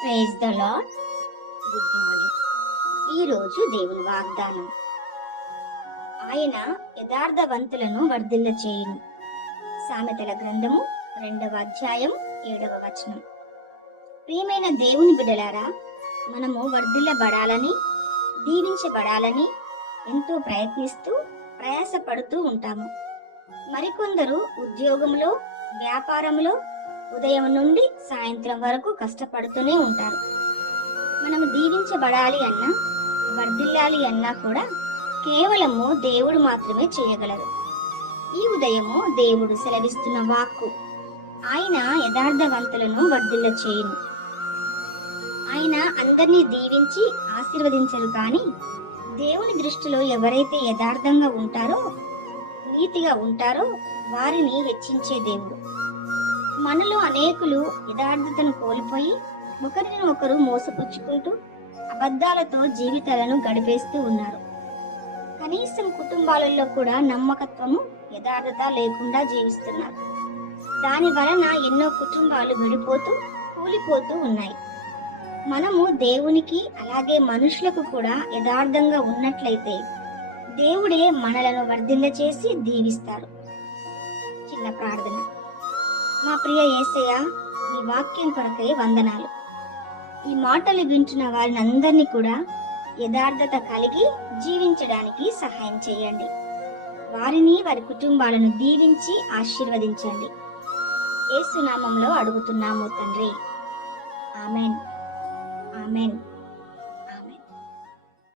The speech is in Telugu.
Praise the Lord good morning ఈరోజు దేవుని వాగ్దానం. ఆయన యథార్థవంతులను వర్ధిల్ల చేయును. సామెతల గ్రంథము రెండవ అధ్యాయం ఏడవ వచనం. ప్రియమైన దేవుని బిడలారా మనము వర్ధిల్లబడాలని దీవించబడాలని ఎంతో ప్రయత్నిస్తూ ప్రయాసపడుతూ ఉంటాము. మరికొందరు ఉద్యోగంలో వ్యాపారంలో ఉదయం నుండి సాయంత్రం వరకు కష్టపడుతూనే ఉంటారు. మనం దీవించబడాలి అన్నా వర్ధిల్లాలి అన్నా కూడా కేవలము దేవుడు మాత్రమే చేయగలరు. ఈ ఉదయము దేవుడు సెలవిస్తున్న వాక్కు ఆయన యథార్థవంతులను వర్ధిల్ల చేయును. ఆయన అందరినీ దీవించి ఆశీర్వదించరు కానీ దేవుని దృష్టిలో ఎవరైతే యథార్థంగా ఉంటారో నీతిగా ఉంటారో వారిని హెచ్చించే దేవుడు. మనలో అనేకులు యథార్థతను కోల్పోయి ఒకరిని ఒకరు మోసపుచ్చుకుంటూ అబద్ధాలతో జీవితాలను గడిపేస్తూ ఉన్నారు. కనీసం కుటుంబాలలో కూడా నమ్మకత్వము యథార్థత లేకుండా జీవిస్తున్నారు. దాని వలన ఎన్నో కుటుంబాలు విడిపోతూ కూలిపోతూ ఉన్నాయి. మనము దేవునికి అలాగే మనుషులకు కూడా యథార్థంగా ఉన్నట్లయితే దేవుడే మనలను వర్ధిల్ల చేసి దీవిస్తారు. చిన్న ప్రార్థన మా ప్రియ యేసయ్య ఈ వాక్యం కొరకై వందనాలు. ఈ మాటలు వింటున్న వారిని అందరినీ కూడా యథార్థత కలిగి జీవించడానికి సహాయం చేయండి. వారిని వారి కుటుంబాలను దీవించి ఆశీర్వదించండి. ఏసునామంలో అడుగుతున్నాము తండ్రి. ఆమెన్. ఆమెన్.